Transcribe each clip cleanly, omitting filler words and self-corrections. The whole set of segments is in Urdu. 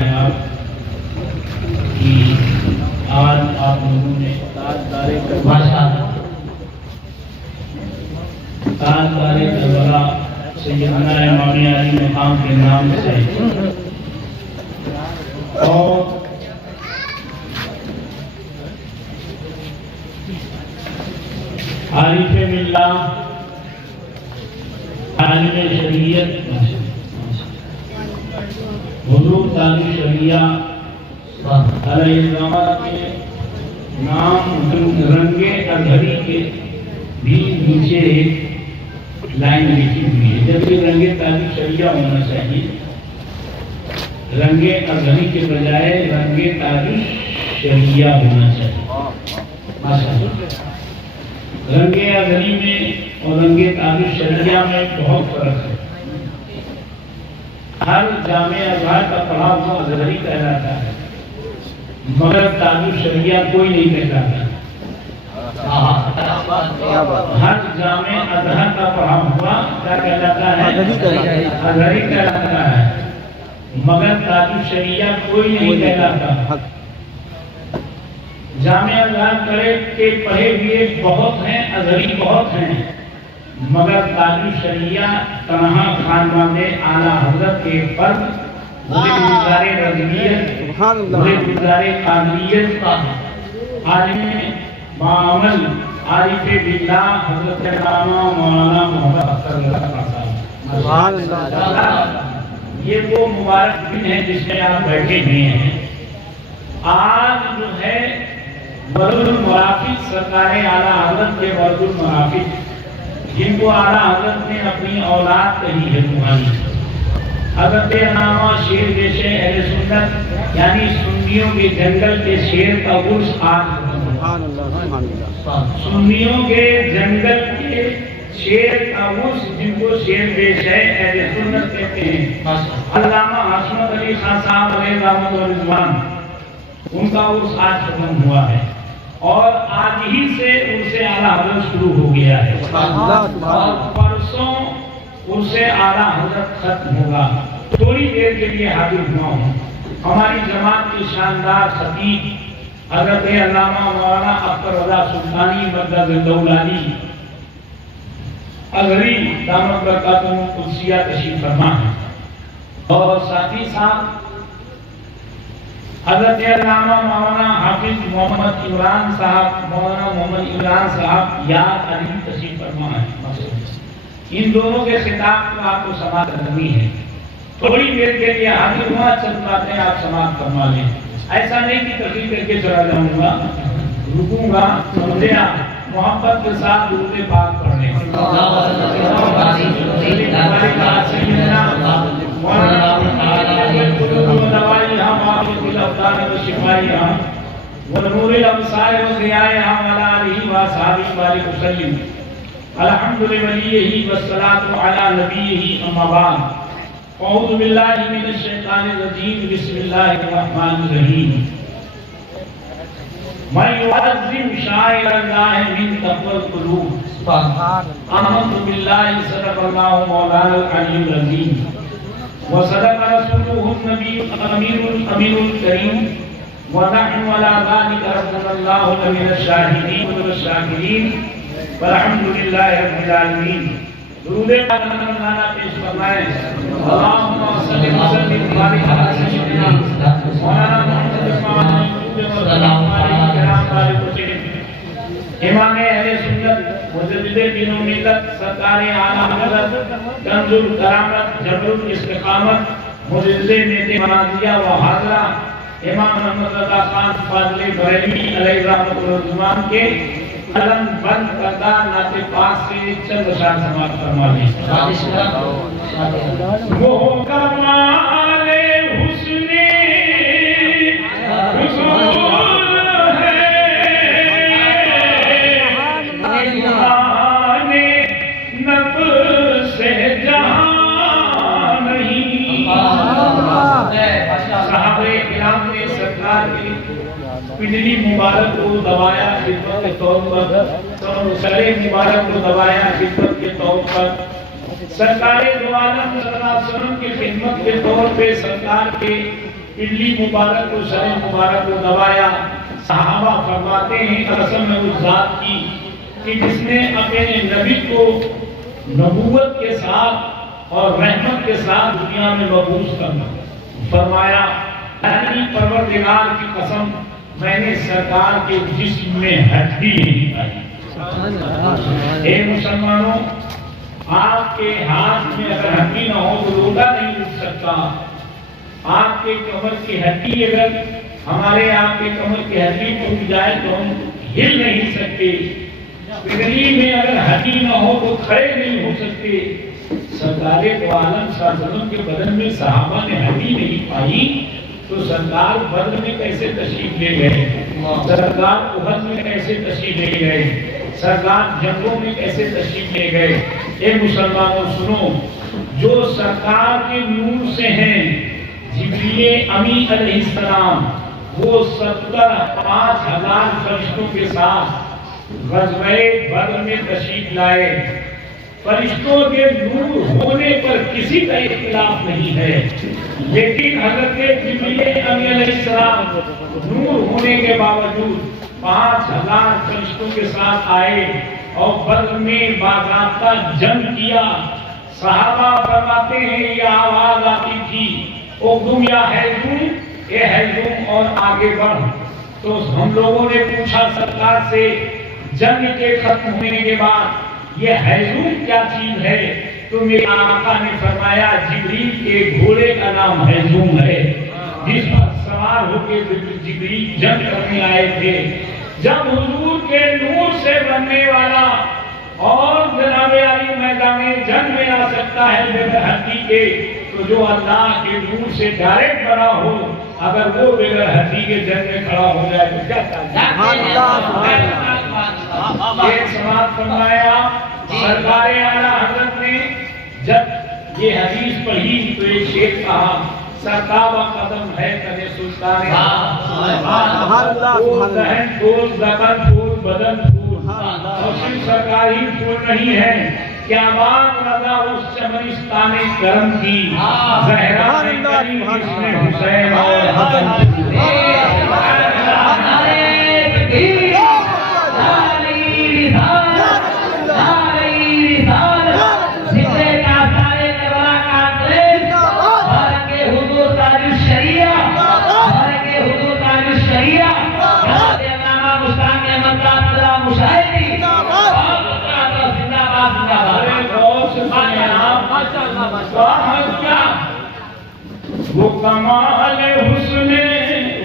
ہے آپ کہ آج آپ لوگوں نے تاجدار کربلا سیدنا امام علی مقام کے نام سے اور عارف ملہ عالم شریعت حضور تاج شریعہ علیہ السلام کے نام رنگے ازہری کے بھی نیچے ایک لائن لکھی ہوئی ہے، جبکہ رنگے تاج شریعہ ہونا چاہیے، رنگے ازہری کے بجائے رنگے تاج شریعہ ہونا چاہیے۔ رنگے ازہری میں اور رنگے تاج شریعہ میں بہت فرق ہے۔ ہر جامع ازہر کا پڑھا ہوا ازہری کہلاتا ہے، مگر تاج شریعہ کوئی نہیں کہلاتا۔ ہر جامع ازہر کا پڑھا ہوا کیا کہلاتا ہے؟ ازہری کہلاتا ہے، مگر تاج شریعہ کوئی نہیں کہلاتا۔ جامع ازہر کرے کے پڑھے ہوئے بہت ہیں، ازہری بہت ہیں، مگر تاج شریعہ تنہا خاندان اعلیٰ حضرت کے فرد گزار رضویت گزار قادریت عالم معامل عارف باللہ حضرت علامہ مولانا محمد اختر یہ وہ مبارک دن ہے جس میں آپ بیٹھے ہوئے ہیں۔ آج جو ہے برد المرافق سرکار اعلیٰ حضرت کے برد المرافق جن کو اعلیٰ حضرت نے اپنی اولاد کہی ہے تمہاری، حضرت علامہ شیر جیسے اہل سنت یعنی سنیوں کے جنگل کے شیر کا عرس آج سنیوں کے جنگل کے شیر کا عرس جن کو شیر پیش ہے اہل سنت کہتے ہیں، علامہ حسنت علی خان صاحب علیہ رحمت و رضوان، ان کا عرس آج ختم ہوا ہے اور آج ہی سے عرس اعلیٰ حضرت شروع ہو گیا ہے اور پرسوں عرس اعلیٰ حضرت ختم ہوگا۔ تھوڑی دیر کے لیے حاضر ہوا ہوں۔ ہماری جماعت کے شاندار خطیب حضرت علامہ مولانا اختر رضا سلطانی مدد دولانی ازہری دامت برکاتہم القدسیہ تشریف فرما ہے اور ساتھی صاحب حضرت علامہ مولانا حافظ محمد عمران صاحب مولانا محمد عمران صاحب یاد علی تشریف فرما ہے۔ ان دونوں کے خطاب کو آپ کو سماعت کرنی ہے۔ تھوڑی دیر کے لیے حاضر ہوا، چند باتیں آپ سماعت فرما لیں۔ ایسا نہیں کہ تقریر کر کے چلا جاؤں گا، رکوں گا، سمجھے آپ محبت کے ساتھ درود پاک پڑھنے ونور الابصار وضیاءها وعلى آله وصحبه وبارك وسلم الحمد لوليه والصلاة على نبيه أما بعد أعوذ بالله من الشيطان الرجيم بسم الله الرحمن الرحيم من يعظم شعائر الله من تقوى القلوب آمنت بالله صدق الله مولانا العلي العظيم وصدق رسوله النبي الأمين الكريم ونحن على ذلك ربنا الله لمن الشاهدين والشاكرين والحمد لله رب العالمين۔ درود پاک پیش فرمائیں۔ اللهم صل وسلم وبارك على سيدنا مولانا محمد امام اہل سنت مجدد دین و ملت سرکار اعلیٰ حضرت کنز الکرامت جبر الاستقامت مجدد نیت منازیہ و حاضرہ امام محمد رضا خان فاضل بریلوی علیہ رحمت و رضوان کے علم بند کردہ نعت پاک سے چند اشعار سماعت فرما لیں۔ وہ کمال حسن حضور ہے ایمان نفس جہاں نہیں۔ صحابہ کرام نے سرکار کی پنڈلی مبارک کو دبایا خدمت کے طور پر، سرے مبارک کو دبایا خدمت کے طور پر، سرکار دو عالم صلی اللہ علیہ وسلم کی خدمت کے طور پہ سرکار کے پنڈلی مبارک کو سر مبارک کو دبایا. صحابہ فرماتے ہیں قسم ہے اس ذات کی کہ جس نے اپنے نبی کو نبوت کے ساتھ اور رحمت کے ساتھ دنیا میں مبعوث کرنا. فرمایا اپنی پروردگار کی قسم میں نے سرکار کے جسم میں ہڈی نہیں پائی. اے مسلمانوں، آپ کے ہاتھ میں اگر ہڈی نہ ہو تو روزہ نہیں اٹھ سکتا. آپ کے کمر کی ہڈی اگر ہمارے آپ کے کمر کی ہڈی ٹوٹ جائے تو ہم ہل نہیں سکتے. پنڈلی میں اگر ہڈی نہ ہو تو کھڑے نہیں ہو سکتے. سرکار دو عالم صلی اللہ علیہ وسلم کے بدن میں صحابہ نے ہڈی نہیں پائی تو سرکار بدر میں کیسے تشریف لے گئے؟ سرکار احد میں کیسے تشریف لے گئے؟ سرکار جنگوں میں کیسے تشریف لے گئے؟ اے مسلمانوں سنو، جو سرکار کے نور سے ہیں جبریل امی علیہ السلام، وہ 5,000 فرشتوں کے ساتھ غزوہ بدر میں تشریف لائے. فرشتوں کے نور ہونے پر کسی کا اختلاف نہیں ہے، لیکن حضرت جبریل امی علیہ السلام نور ہونے کے باوجود 5,000 فرشتوں کے ساتھ آئے اور بدر میں باضابطہ جنگ کیا. صحابہ فرماتے ہیں یہ آواز آتی تھی اقدم یا حیزوم، اے حیزوم اور آگے بڑھ. تو ہم لوگوں نے پوچھا سرکار سے جنگ کے ختم ہونے کے بعد یہ حیزوم کیا چیز ہے؟ تو میرے آقا نے فرمایا جبریل کے گھوڑے کا نام حیزوم ہے جس پر سوار ہو کے جبریل جنگ کرنے آئے تھے. جب حضور کے نور سے بننے والا اور جناب علی میدان جنگ میں آ سکتا ہے بغیر ہڈی کے، تو جو اللہ کے نور سے ڈائریکٹ بنا ہو اگر وہ بغیر ہڈی کے جنگ میں کھڑا ہو جائے تو کیا یہ سماعت فرمایا. سرکار اعلیٰ حضرت نے جب یہ حدیث پڑھی تو یہ شعر کہا سرکار قدم ہے کنے سلطان پھول دہن پھول زکر پھول بدن پھول. اور صرف سرکاری پھول نہیں ہے، کیا بات رضا اس چمنستان کرم کی زہرا نے کری جس میں حسین اور حسن وہ کمال حسن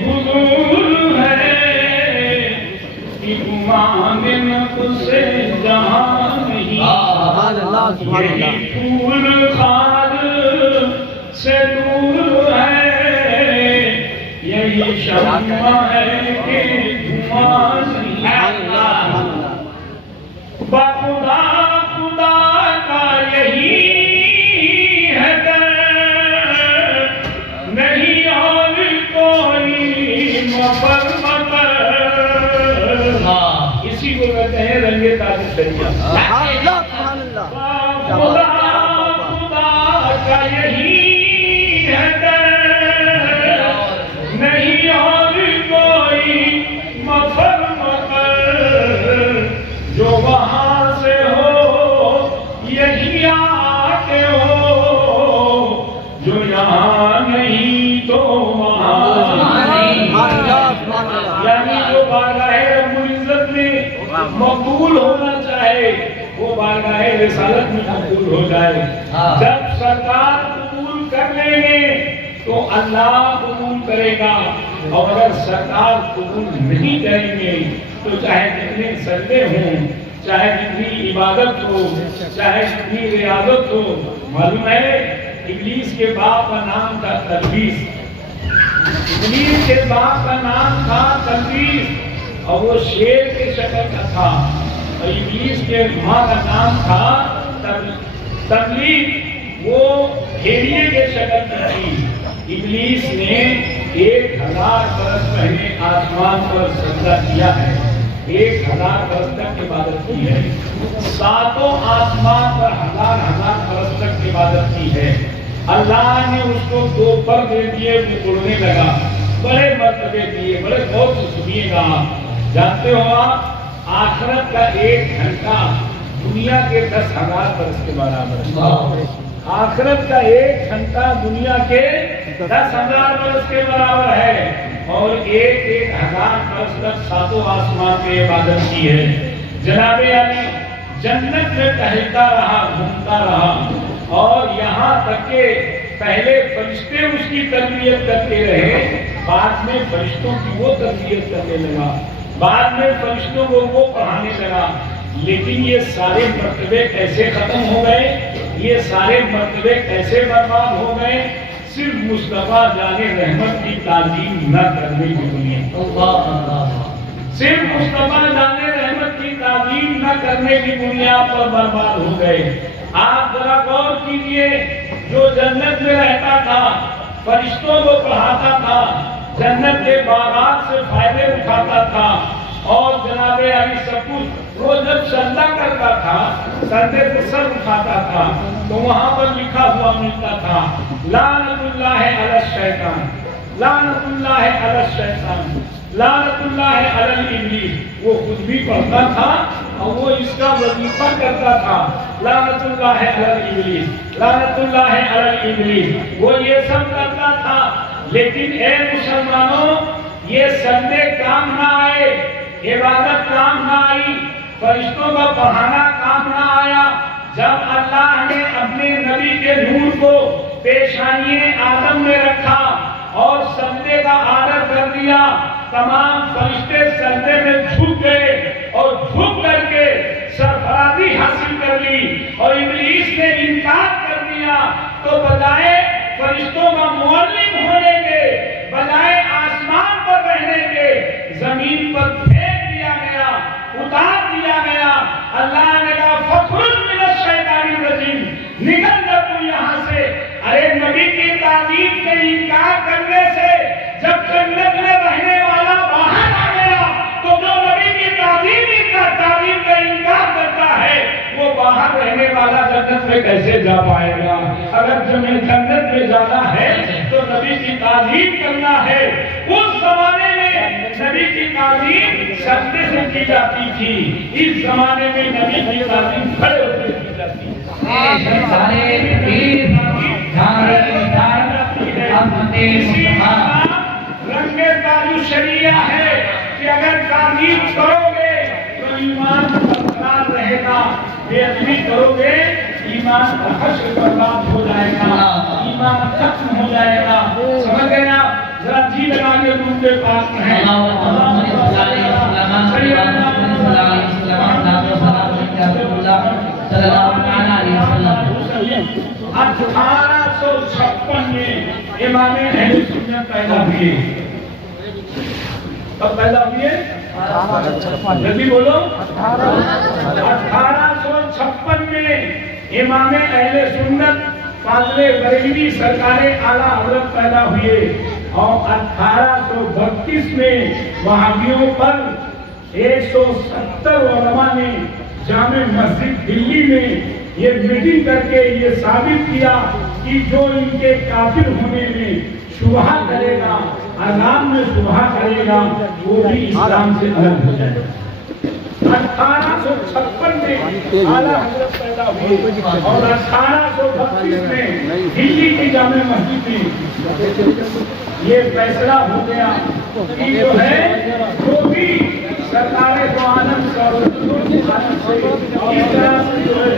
حضور ہے کہ گمان نفس جہاں نہیں. یہی پھول خار سے دور ہے، یہی شمع ہے کہ دھواں نہیں. بخدا خدا کا یہی ہے نہیں اور کوئی مفرمت. اسی کو کہتے ہیں رنگ تاج دریا. خدا کا یہی ہے نہیں اور کوئی مفرمت. جو وہاں سے ہو یہی آتے ہو، جو یہاں نہیں تو وہاں نہیں. یعنی جو بارگاہ رب العزت میں مقبول ہونا چاہے وہ بارگاہ رسالت میں مقبول ہو جائے. جب سرکار قبول کر لیں گے تو اللہ قبول کرے گا، اور اگر سرکار قبول نہیں کریں گے تو چاہے جتنے سجدے ہوں، چاہے جتنی عبادت ہو، چاہے جتنی ریاضت ہو. معلوم ہے ابلیس کے باپ کا نام تھا تلبیس. ابلیس کے باپ کا نام تھا تلبیس اور وہ شیر کے شکل کا تھا. اور ابلیس کے ماں کا نام تھا تبلیغ، وہ بھیڑیے کے شکل کی تھی. ابلیس نے 1000 برس پہلے آسمان پر سجدہ کیا ہے، 1000 برس تک عبادت کی ہے. 7 آسمان پر 1000 برس تک عبادت کی ہے. اللہ نے اس کو 2 پر دے دیے، وہ اڑنے لگا، بڑے مرتبے دیے، بڑے بہت سنیے گا. جانتے ہو آپ آخرت کا 1 گھنٹہ دنیا کے 10,000 برس کے برابر ہے. آخرت کا 1 گھنٹہ دنیا کے 10,000 برس کے برابر ہے. اور 1,000 برس تک 7 آسمان پہ عبادت کی ہے. جناب علی جنت میں ٹہلتا رہا، گھومتا رہا، اور یہاں تک کہ پہلے فرشتے اس کی تربیت کرتے رہے، بعد میں فرشتوں کی وہ تربیت کرنے لگا، بعد میں فرشتوں کو وہ پڑھانے لگا. لیکن یہ سارے مرتبے کیسے ختم ہو گئے، یہ سارے مرتبے کیسے برباد ہو گئے؟ صرف مصطفیٰ جان رحمت کی تعظیم نہ کرنے کی بنیاد، صرف مصطفیٰ جان رحمت کی تعظیم نہ کرنے کی بنیاد پر برباد ہو گئے. آپ ذرا غور کیجئے، جو جنت میں رہتا تھا، فرشتوں کو پڑھاتا تھا، جنت کے باغات سے فائدے اٹھاتا تھا، اور جناب علی سب کچھ، وہ جب سجدہ کرتا تھا، سجدے سے سر اٹھاتا تھا، تو وہاں پر لکھا ہوا ملتا تھا لعنت اللہ علی الشیطان، لعنت اللہ علی الشیطان، لعنت اللہ علی الابلیس. وہ خود بھی پڑھتا تھا اور وہ اس کا وظیفہ کرتا تھا، لعنت اللہ علی الابلیس، لعنت اللہ علی الابلیس. وہ یہ سب کرتا تھا. لیکن اے مسلمانوں، یہ سجدے کام نہ آئے، عبادت کام نہ آئی، فرشتوں کا پڑھانا کام نہ آیا. جب اللہ نے اپنے نبی کے نور کو پیشانی آدم میں رکھا اور سجدے کا آرڈر کر دیا، تمام فرشتے سجدے میں جھک گئے اور جھک کر کے سرفرازی حاصل کر لی، اور ابلیس نے انکار کر دیا. تو بجائے فرشتوں کا معلم ہونے کے، بجائے آسمان پر رہنے کے، زمین پر پھینک دیا گیا، اتار دیا گیا. اللہ نے کہا فخرج من الشیطان الرجیم، نکل جا تو یہاں سے. ارے نبی کی تعظیم کے انکار کرنے سے جب جنت میں رہنے والا باہر آ گیا، تو جو نبی کی تعظیم کا انکار کرتا ہے، وہ باہر رہنے والا جنت میں کیسے جا پائے گا؟ اگر جنت میں جانا ہے تو نبی کی تعظیم کرنا ہے. اس زمانے میں نبی کی تعظیم سجدے سے کی جاتی تھی، اس زمانے میں نبی کی تعظیم کھڑے ہو کے کی جاتی ہے. رنگ تاج شریعہ ہے کہ اگر تعظیم کرو گے تو ایمان برقرار رہے گا، بے ادبی کرو گے ایمان کا حشر برباد ہو جائے گا، ایمان ختم ہو جائے گا. سمجھ گئے آپ؟ ذرا جی لگا کے روح کے پاس رہیں. 1856 میں امام اہل سنت پیدا ہوئے. کب پیدا ہوئے؟ جلدی بولو. 1856 میں امام اہل سنت فاضل بریلوی سرکار اعلیٰ حضرت پیدا ہوئے، اور 1832 میں وہابیوں پر 170 علماء نے جامع مسجد دلی میں یہ میٹنگ کر کے یہ ثابت کیا کہ جو ان کے کافر ہونے میں شبہ کرے گا، عذاب میں شبہ کرے گا، وہ بھی اسلام سے الگ ہو جائے گا. 1856 میں اعلیٰ حضرت پیدا ہوئے، اور 1832 میں دلی کی جامع مسجد میں یہ فیصلہ ہو گیا کہ جو ہے جو بھی سرکار دو عالم کا اس طرح سے جو ہے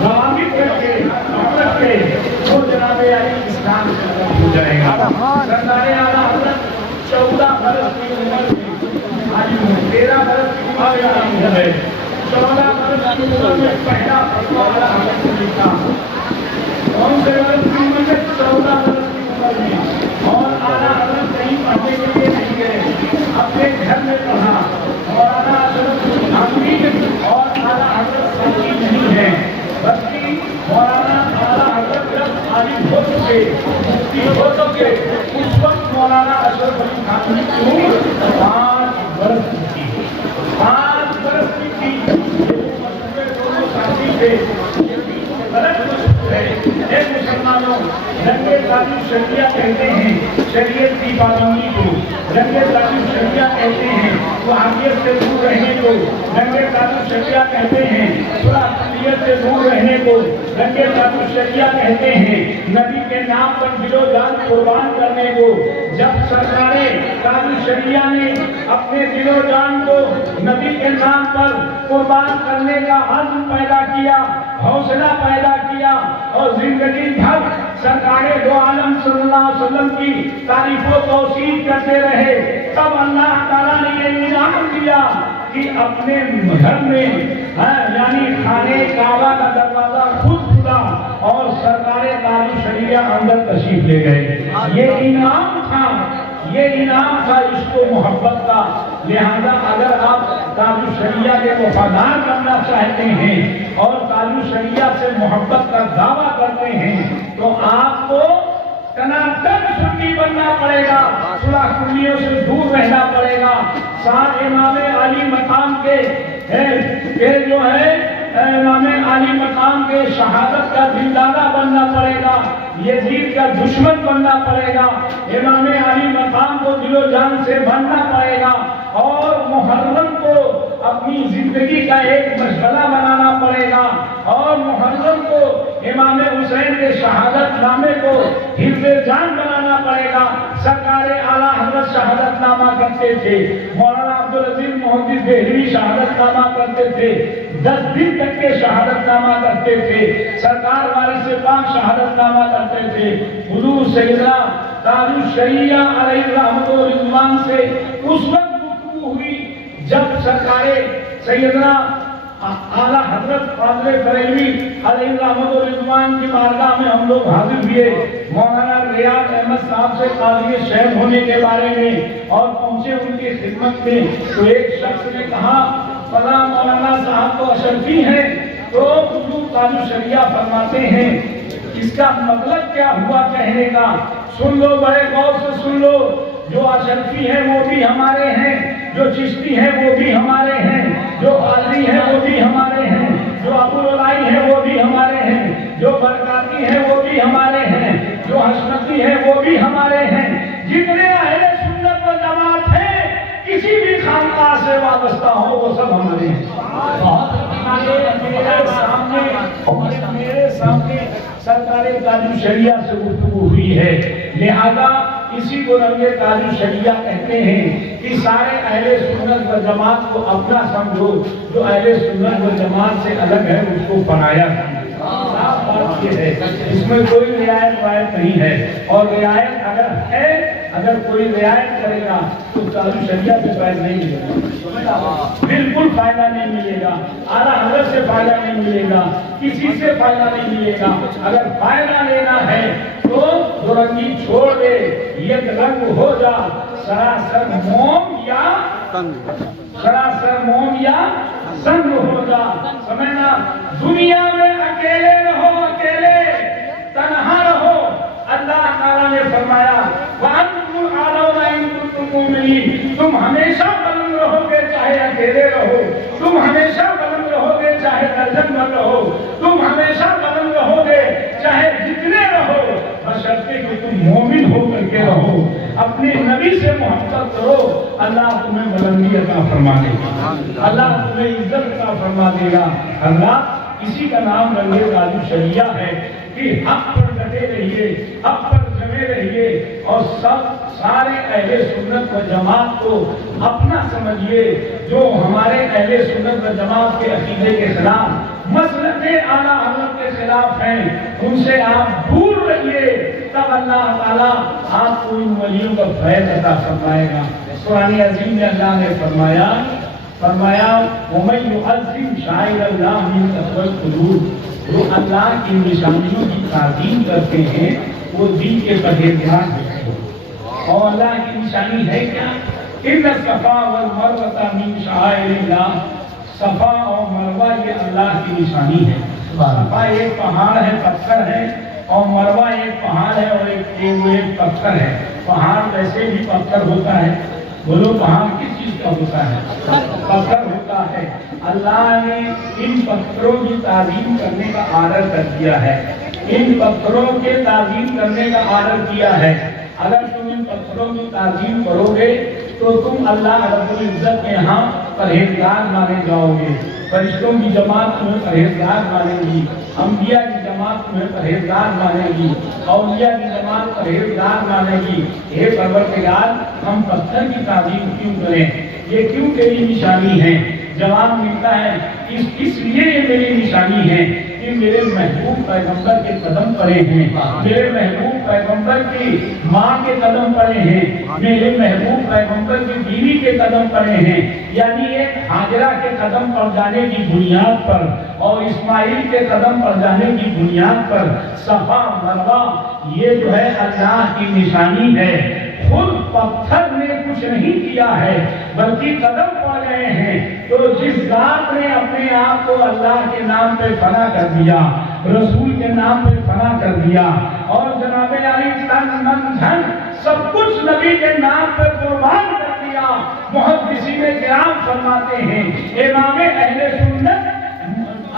ضوابط کر کے عمل کے وہ جناب علی اسلام سے الگ ہو جائے گا. سرکار اعلیٰ حضرت 14 برس کی عمر میں 13 برس کی عمر میں 14 برس کی عمر میں پہلا فتویٰ اعلیٰ حضرت نے لکھا. کون سے برس کی عمر میں؟ 14 برس کی عمر میں. اور اعلیٰ حضرت کہیں پڑھنے کے لیے نہیں گئے، اپنے گھر میں پڑھا. اور اعلیٰ حضرت حامد اور اعلیٰ حضرت سچی نہیں ہے، بلکہ مولانا اعلیٰ حضرت جب عالم ہو چکے، مفتی ہو چکے، اس وقت مولانا اشرف علی تھانوی کی عمر 5 برس کی تھی. 5 برس کی تھی. دونوں ساتھی تھے. رنگ تعلیم شریعہ کہتے ہیں شریعت کی پابندی کو، رنگ تعلیم شریعہ کہتے ہیں وحدیت سے دور رہنے کو، رنگ تعلیم شریعہ کہتے ہیں خرافیت سے دور رہنے کو، رنگ تعلیم شریعہ کہتے ہیں نبی کے نام پر دل و جان قربان کرنے کو۔ جب سرکار تعلیم شریعہ نے اپنے دل و جان کو نبی کے نام پر قربان کرنے کا عزم پیدا کیا، حوصلہ پیدا کیا اور زندگی بھر سرکار دو عالم صلی اللہ علیہ وسلم کی تعریف و توصیف کرتے رہے، تب اللہ تعالیٰ نے یہ انعام دیا کہ اپنے گھر میں یعنی خانہ کعبہ کا دروازہ خود کھلا اور سرکار تعلیم شریعہ اندر تشریف لے گئے۔ یہ انعام تھا عشق و محبت کا۔ لہذا اگر آپ تعلیم شریعہ کے وفادار کرنا چاہتے ہیں اور تعلیم شریعہ سے محبت کا دعویٰ کرتے ہیں تو آپ کو تناطن سنی بننا پڑے گا، صلح کلیوں سے دور رہنا پڑے گا، سات امام علی مقام کے جو ہے امام علی مقام کے شہادت کا دلدادہ بننا پڑے گا، یزید کا دشمن بننا پڑے گا، امام علی مقام کو دل و جان سے بننا پڑے گا اور محرم کو اپنی زندگی کا ایک مشغلہ بنانا پڑے گا اور محرم کو امام حسین کے شہادت نامے کو حفظ جان بنانا پڑے گا۔ سرکار اعلیٰ حضرت شہادت نامہ کرتے تھے، مولانا عبدالعزیز محدث دہلوی شہادت نامہ کرتے تھے، 10 دن تک کے شہادت نامہ کرتے تھے، سرکار وارث پاک شہادت نامہ کرتے تھے۔ حضور سیدنا تعلیم شریعہ علیہ الرحمۃ والرضوان سے اس وقت گفتگو ہوئی جب سرکار سیدنا اعلیٰ حضرت فاضل بریلوی علیہ الرحمۃ والرضوان کی بارگاہ میں ہم لوگ حاضر ہوئے مولانا ریاض احمد صاحب سے قاضی شیخ ہونے کے بارے میں اور پہنچے ان کی خدمت میں، تو ایک شخص نے کہا فلاں مولانا صاحب تو اشرفی ہیں، تو حضور تعلیم شریعہ فرماتے ہیں اس کا مطلب کیا ہوا کہنے کا؟ سن لو، بڑے غور سے سن لو، جو اشرفی ہیں وہ بھی ہمارے ہیں، جو چشتی ہیں وہ بھی ہمارے ہیں، جو قادری ہیں وہ بھی ہمارے ہیں، جو ابوالعلائی ہیں وہ بھی ہمارے ہیں، جو برکاتی ہیں وہ بھی ہمارے ہیں، جو حشمتی ہیں وہ بھی ہمارے ہیں۔ جتنے اہل سنت و جماعت ہیں کسی بھی خانقاہ سے وابستہ ہو وہ سب ہمارے ہیں۔ میرے سامنے سرکار تعلیم شریعہ سے گفتگو ہوئی ہے، لہذا اسی کو رنگ تعلیم شریعہ کہتے ہیں کہ سارے اہل سنت و جماعت کو اپنا سمجھو، جو اہل سنت و جماعت سے الگ ہے اس کو پنایا صاف بات یہ ہے، اس میں کوئی رعایت نہیں ہے، اور رعایت اگر کوئی رعایت کرے گا تو تعلیم شریعہ سے فائدہ نہیں ملے گا، بالکل فائدہ نہیں ملے گا، اعلیٰ حضرت سے فائدہ نہیں ملے گا، کسی سے فائدہ نہیں ملے گا۔ اگر فائدہ لینا ہے تو دو رنگی چھوڑ دے، یک رنگ ہو جا، سراسر موم یا سنگ ہو جا۔ سمجھنا، دنیا میں اکیلے رہو، اکیلے تنہا رہو۔ اللہ تعالیٰ نے فرمایا وَأَنْتُمُ الْأَعْلَوْنَ إِن كُنتُم مُّؤْمِنِينَ، تم ہمیشہ بلند رہو گے چاہے اکیلے رہو، تم ہمیشہ بلند رہو گے چاہے درجن میں رہو، تم ہمیشہ بلند رہو گے چاہے جتنے رہو، بشرطے کہ تم مومن ہو کر کے رہو، اپنے نبی سے محبت کرو، اللہ تمہیں بلندی عطا فرما دے گا، اللہ تمہیں عزت عطا فرما دے گا۔ اللہ اسی کا نام رنگ تعلیم شریعہ ہے کہ حق پر ڈٹے رہیے، حق پر جمے رہیے اور سارے اہل سنت و جماعت کو اپنا سمجھیے۔ جو ہمارے اہل سنت و جماعت کے عقیدے کے خلاف، مسلک اعلیٰ حضرت کے خلاف ہیں، ان سے آپ دور رہیے، تب اللہ تعالیٰ آپ کو ان ولیوں کا فیض عطا فرمائے گا۔ قرآن عظیم میں اللہ نے فرمایا وَمَن يُعَظِّمْ شَعَائِرَ اللَّهِ مِن تَقْوَى الْقُلُوبِ، جو اللہ کی نشانیوں کی تعظیم کرتے ہیں وہ دین کے پرہیزگار ہیں۔ اور اللہ کی نشانی ہے کیا؟ ان الصفا والمروہ من شعائر اللہ، صفا اور مروہ یہ اللہ کی نشانی ہے۔ صفا ایک پہاڑ ہے، پتھر ہے، اور مروہ ایک پہاڑ ہے اور ایک پتھر ہے۔ پہاڑ ویسے بھی پتھر ہوتا ہے، بولو پہاڑ کس چیز کا ہوتا ہے؟ پتھر ہوتا ہے۔ اللہ نے ان پتھروں کی تعظیم کرنے کا آرڈر کر دیا ہے۔ ان پتھروں کے تعظیم کرنے کا آرڈر کیا ہے. اگر تم ان پتھروں کی تعظیم کرو گے تو تم اللہ رب العزت کے ہاں پرہیزگار مانے جاؤ گے. فرشتوں کی جماعت تمہیں پرہیزگار مانے گی, انبیاء کی جماعت تمہیں پرہیزگار مانے گی, اولیاء کی جماعت پرہیزگار مانے گی. اے پروردگار, ہم پتھر کی تعظیم کیوں کریں؟ یہ کیوں تیری نشانی ہے؟ جواب ملتا ہے اس لیے یہ میری نشانی ہے کہ میرے محبوب پیغمبر کے قدم پڑے ہیں, میرے محبوب پیغمبر کی ماں کے قدم پڑے ہیں, میرے محبوب پیغمبر کی بیوی کے قدم پڑے ہیں. یعنی ایک ہاجرہ کے قدم پڑ جانے کی بنیاد پر اور اسماعیل کے قدم پڑ جانے کی بنیاد پر صفا مروا یہ جو ہے اللہ کی نشانی ہے. خود پتھر نے کچھ نہیں کیا ہے بلکہ قدم پڑ گئے ہیں. تو جس ذات نے اپنے آپ کو اللہ کے نام پہ فنا کر دیا, رسول کے نام پہ فنا کر دیا اور جناب علی تن من دھن سب کچھ نبی کے نام پہ قربان کر دیا, محدثین کرام فرماتے ہیں امام اہل سنت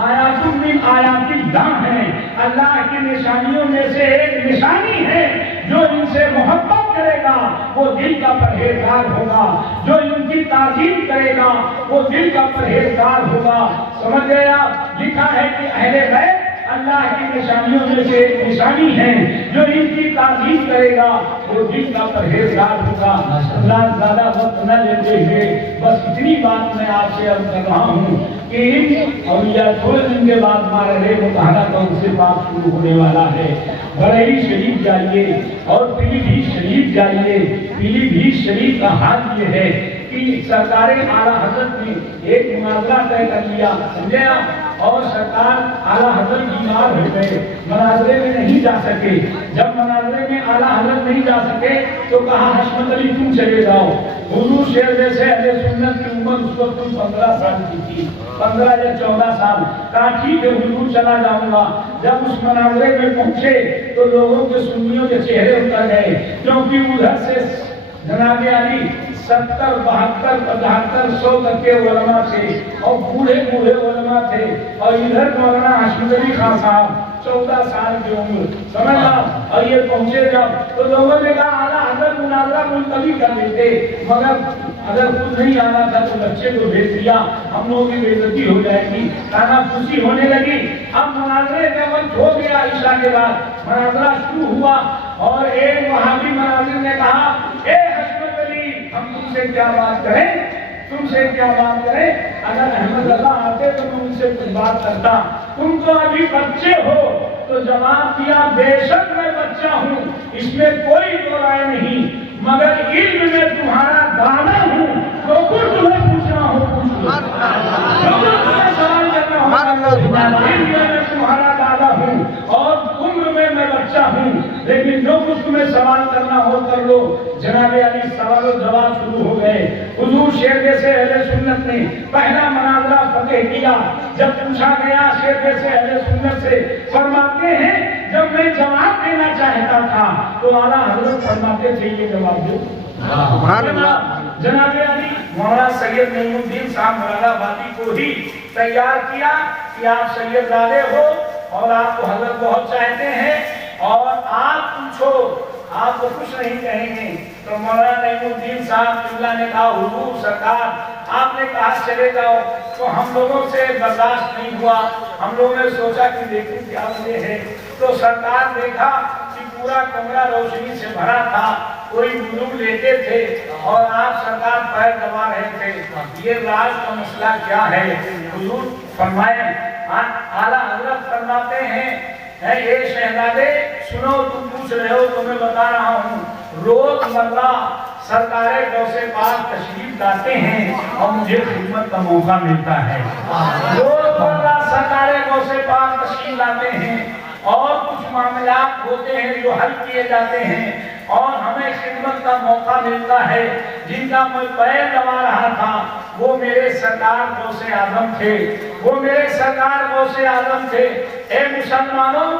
آیات من آیات اللہ ہے, اللہ کی نشانیوں میں سے ایک نشانی ہے جو ان سے محبت کرے گا وہ دل کا پرہیزگار ہوگا, جو ان کی تعظیم کرے گا وہ دل کا پرہیزگار ہوگا. سمجھ گیا؟ لکھا ہے کہ اہل بیت اللہ کی نشانیوں میں سے ایک نشانی ہے, جو ان کی تعظیم کرے گا وہ دل کا پرہیزگار ہوگا. اللہ زیادہ وقت نہ لیتے ہوئے بس اتنی بات میں آپ سے عرض کر رہا ہوں کہ اولیاء تھوڑے دن کے بعد ہمارے متحدہ قوم سے بات شروع ہونے والا ہے. بریلی شریف جائیے اور پیلی بھیت شریف جائیے. پیلی بھیت شریف کا حال یہ ہے کہ سرکار اعلیٰ حضرت نے ایک مناظرہ طے کر لیا, سمجھے آپ, اور سرکار اعلیٰ حضرت بیمار ہو گئے, مناظرے میں نہیں جا سکے. جب مناظرے میں اعلیٰ حضرت نہیں جا سکے تو کہا حشمت علی تم چلے جاؤ. حضور شیر جیسے اہل سنت کی عمر اس وقت 15 سال کی تھی, 15 یا 14 سال. کہا ٹھیک ہے حضور چلا جاؤں گا. جب اس مناظرے میں پہنچے تو لوگوں کے سنیوں کے چہرے اتر گئے, کیونکہ ادھر سے جناب علی 70 72 75 100 تک کے علماء تھے اور بوڑھے بوڑھے علماء تھے, اور ادھر مولانا حشمت علی خان صاحب 14 سال کی عمر, سمجھا. اور یہ پہنچے جب تو لوگوں نے کہا اعلیٰ حضرت مناظرہ ملتوی کر دیتے, مگر اگر خود نہیں آنا تھا تو بچے کو بھیج دیا, ہم لوگوں کی بے عزتی ہو جائے گی. کہنا خوشی ہونے لگی. اب مناظرے کا وقت ہو گیا, عشاء کے بعد مناظرہ شروع ہوا اور ایک وہابی مناظر نے کہا اے حشمت علی ہم تم سے کیا بات کریں, تم سے کیا بات کریں, اگر احمد اللہ آتے تو میں ان سے کچھ بات کرتا, تم تو ابھی بچے ہو. تو جواب دیا بے شک میں بچہ ہوں, اس میں کوئی دو رائے نہیں, مگر علم میں تمہارا دانا ہوں. جو کچھ تمہیں پوچھنا ہو پوچھ لو, جو کچھ تمہیں سوال کرنا ہو, علم میں تمہارا دانا ہوں اور عمر میں بچہ ہوں, لیکن جو کچھ تمہیں سوال کرنا ہو کر لو. جناب علی سوال و جواب شروع ہو گئے. حضور شیر جیسے اہل سنت نے پہلا مناظرہ فتح کیا. جب پوچھا گیا شیر جیسے اہل سنت سے, فرماتے ہیں جب میں جواب دینا چاہتا تھا تو اعلیٰ حضرت فرماتے تھے یہ جواب دو. جناب علی مولانا سید نعیم الدین صاحب مراد آبادی کو ہی تیار کیا کہ آپ سید زادے ہو اور آپ کو حضرت بہت چاہتے ہیں اور آپ پوچھو آپ کو کچھ نہیں کہیں گے. تو مولانا نعیم الدین صاحب قبلہ نے کہا حضور سرکار آپ نے کہا چلے جاؤ, تو ہم لوگوں سے برداشت نہیں ہوا. ہم لوگوں نے سوچا کہ دیکھیں کیا وجہ ہے. تو سرکار دیکھا کہ پورا کمرہ روشنی سے بھرا تھا, کوئی بزرگ لیتے تھے اور آپ سرکار پیر دبا رہے تھے. یہ راز کا مسئلہ کیا ہے؟ حضور فرمائے اعلیٰ حضرت فرماتے ہیں اے شہزادے سنو, تم پوچھ رہے ہو تو میں بتا رہا ہوں. روز مرہ سرکار غوث پاک تشریف لاتے ہیں اور مجھے خدمت کا موقع ملتا ہے. روز مرہ سرکار غوث پاک تشریف لاتے ہیں اور کچھ معاملات ہوتے ہیں جو حل کیے جاتے ہیں اور ہمیں خدمت کا موقع ملتا ہے. جن کا میں پیر دبا رہا تھا وہ میرے سرکار غوث اعظم تھے, وہ میرے سرکار غوث اعظم تھے. اے مسلمانوں,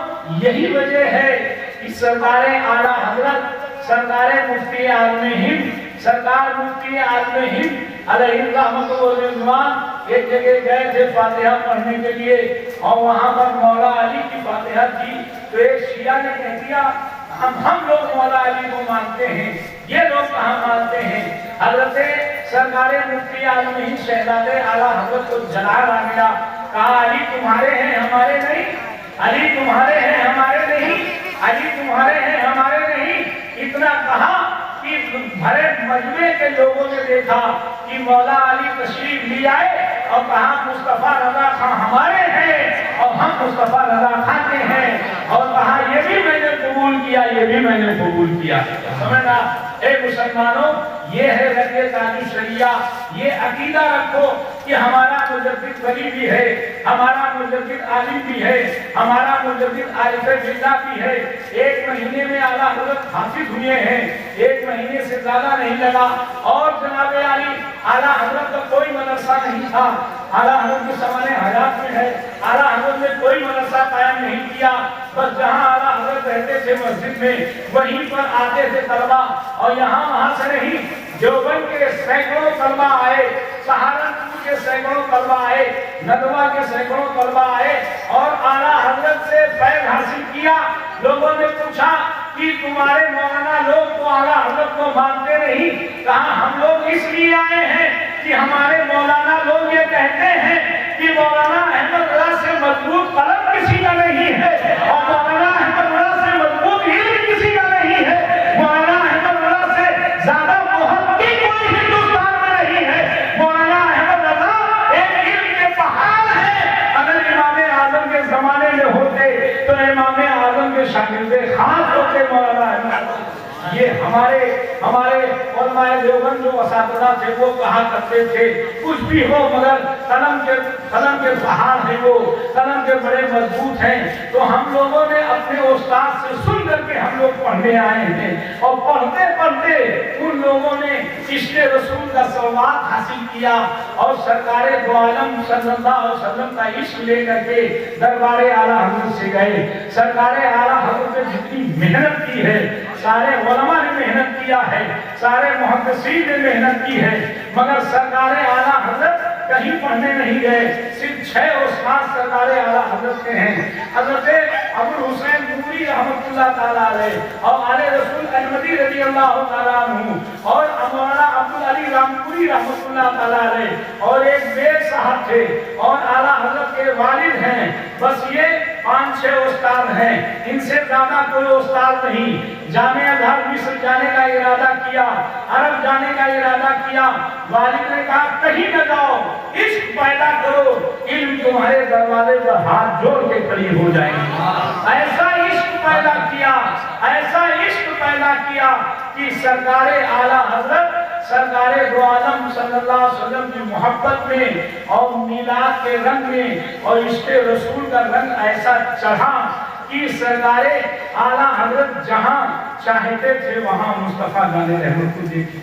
یہی وجہ ہے کہ سرکار اعلیٰ حضرت سرکار مفتی عالم ہند, سرکار مفتی عالم ہند علیہ الرحمۃ والرضوان ایک جگہ گئے تھے فاتحہ پڑھنے کے لیے, اور وہاں پر مولا علی کی فاتحہ تھی. تو ایک شیعہ نے کہہ دیا ہم لوگ مولا علی کو مانتے ہیں، یہ لوگ کہاں مانتے ہیں؟ حضرت سرکار مفتی عالم ہند شہزادے اعلیٰ حضرت کو جلال آ گیا، کہا علی تمہارے ہیں ہمارے نہیں، علی تمہارے ہیں ہمارے نہیں، علی تمہارے ہیں ہمارے نہیں۔ اتنا کہا کہ بھرے مجمع کے لوگوں نے دیکھا کہ مولا علی تشریف لے آئے اور کہا مصطفیٰ رضا خان ہمارے ہیں اور ہم مصطفیٰ رضا خان کے ہیں، اور کہا یہ بھی میں نے قبول کیا، یہ بھی میں نے قبول کیا۔ سمجھنا اے مسلمانوں، یہ ہے رد تاج الشریعہ۔ یہ عقیدہ رکھو کہ ہمارا مجدد ولی بھی ہے، ہمارا مجدد عالم بھی ہے، ہمارا مجدد عارف باللہ بھی ہے۔ ایک مہینے میں اعلیٰ حضرت حافظ ہوئے ہیں، ایک مہینے سے زیادہ نہیں لگا، اور جناب علی اعلیٰ حضرت کا کوئی مدرسہ نہیں تھا، اعلیٰ حضرت کے زمانے حیات میں ہے، اعلیٰ حضرت نے کوئی مدرسہ قائم نہیں کیا، بس جہاں اعلیٰ حضرت رہتے تھے مسجد میں وہیں پر آتے تھے طلبہ، اور یہاں وہاں سے نہیں، دیوبند کے سینکڑوں طلبہ آئے، سہارنپور کے سینکڑوں طلبہ آئے، ندوہ کے سینکڑوں طلبہ آئے، اور اعلیٰ حضرت سے فیض حاصل کیا۔ لوگوں نے پوچھا کہ تمہارے مولانا لوگ تو اعلیٰ حضرت کو مانتے نہیں، کہا ہم لوگ اس لیے آئے ہیں کہ ہمارے مولانا لوگ یہ کہتے ہیں کہ مولانا احمد رضا سے مضبوط قلم کسی کا نہیں ہے، اور مولانا احمد رضا سے مضبوط علم کسی کا نہیں ہے، مولانا احمد رضا سے زیادہ محقق کوئی ہندوستان میں نہیں ہے، مولانا احمد رضا ایک علم کے پہاڑ ہیں۔ اگر امام اعظم کے زمانے میں ہوتے تو امام اعظم کے شاگرد خاص ہوتے مولانا احمد۔ یہ ہمارے علماء دیوبند جو اساتذہ تھے وہ کہا کرتے تھے کچھ بھی ہو مگر قلم کے پہاڑ ہیں، وہ قلم کے بڑے مضبوط ہیں۔ تو ہم لوگوں نے اپنے استاد سے سن کر کے ہم لوگ پڑھنے آئے ہیں، اور پڑھتے پڑھتے ان لوگوں نے عشق رسول کا سواد حاصل کیا، اور سرکار دو عالم صلی اللہ علیہ وسلم کا عشق لے کر کے دربار اعلیٰ حضرت سے گئے۔ سرکار اعلیٰ حضرت نے جتنی محنت کی ہے، سارے علماء نے محنت کیا ہے، سارے محدثین نے محنت کی ہے، مگر سرکار اعلیٰ حضرت کہیں پڑھنے نہیں گئے۔ صرف 6 استاد سرکار اعلیٰ حضرت کے ہیں، حضرت ابو حسین نوری رحمۃ اللہ تعالیٰ علیہ، اور آل رسول احمدی رضی اللہ تعالیٰ عنہ، اور مولانا عبدالعلی رامپوری رحمۃ اللہ تعالیٰ علیہ، اور ایک بیر صاحب تھے، اور اعلیٰ حضرت کے والد ہیں۔ بس یہ 5-6 استاد ہیں، ان سے زیادہ کوئی استاد نہیں۔ جامعہ ازہر مصر جانے کا ارادہ کیا، عرب جانے کا ارادہ کیا، والد نے کہا کہیں نہ جاؤ، عشق پیدا کرو، علم تمہارے دروازے پر ہاتھ جوڑ کے کھڑی ہو جائے گی۔ ایسا عشق پیدا کیا، ایسا عشق پیدا کیا کہ سرکار اعلیٰ حضرت سرکار دو عالم صلی اللہ علیہ وسلم کی محبت میں اور میلاد کے رنگ میں اور عشق رسول کا رنگ ایسا چڑھا کہ سرکار اعلیٰ حضرت جہاں چاہتے تھے وہاں مصطفیٰ جان رحمت کو دیکھیں،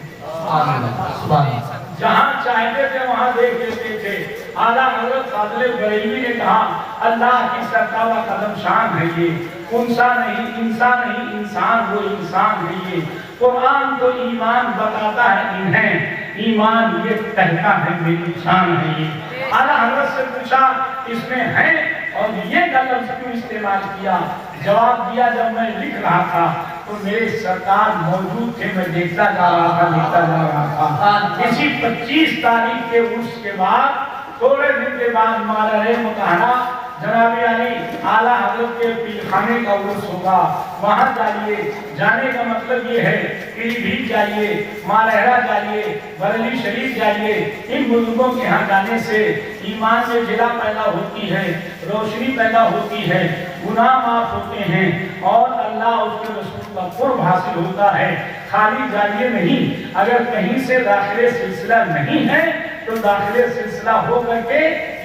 جہاں چاہتے تھے وہاں دیکھ لیتے تھے۔ اعلیٰ حضرت فاضل بریلوی نے کہا اللہ کی سرکار قدم شان ہے یہ، انسان نہیں انسان وہ انسان ہے یہ، قرآن تو ایمان بتاتا ہے انہیں، ایمان یہ کہتا ہے میری شان ہے یہ۔ اعلیٰ حضرت سے پوچھا اس میں ہے اور یہ لفظ کیوں استعمال کیا؟ جواب دیا جب میں لکھ رہا تھا تو میرے سرکار موجود تھے، میں دیکھتا جا رہا تھا۔ اسی 25 تاریخ کے عرس کے بعد تھوڑے دن کے بعد مالہ متحرہ جناب علی اعلیٰ حضرت کے پیرخانے کا عرس ہوگا، وہاں جائیے۔ جانے کا مطلب یہ ہے کہ بھی جائیے، مالہرہ جائیے، بریلی شریف جائیے۔ ان بزرگوں کے ہاں جانے سے ایمان میں جلا پیدا ہوتی ہے، روشنی پیدا ہوتی ہے، گناہ معاف ہوتے ہیں، اور اللہ اس کے رسول کا قرب حاصل ہوتا ہے۔ خالی جائیے نہیں، اگر کہیں سے داخل سلسلہ نہیں ہے تو داخل سلسلہ ہو کر کے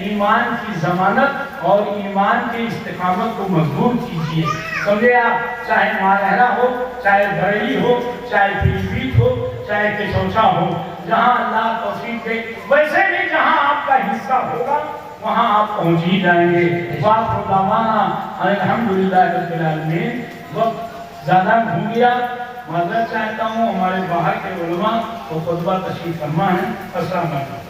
ایمان کی ضمانت اور ایمان کی استقامت کو مضبوط کیجیے۔ سمجھے آپ، چاہے مالہرہ ہو، چاہے بریلی ہو، چاہے پیلی بھیت ہو، چاہے کچوچا ہو، جہاں اللہ توفیق دے، ویسے بھی جہاں آپ کا حصہ ہوگا وہاں آپ پہنچ ہی جائیں گے۔ وآخر دعوانا الحمدللہ رب العالمین۔ وقت زیادہ گھوم گیا، معذرت چاہتا ہوں، ہمارے باہر کے علماء کو خطبہ تشریف فرما ہے۔ السلام علیکم۔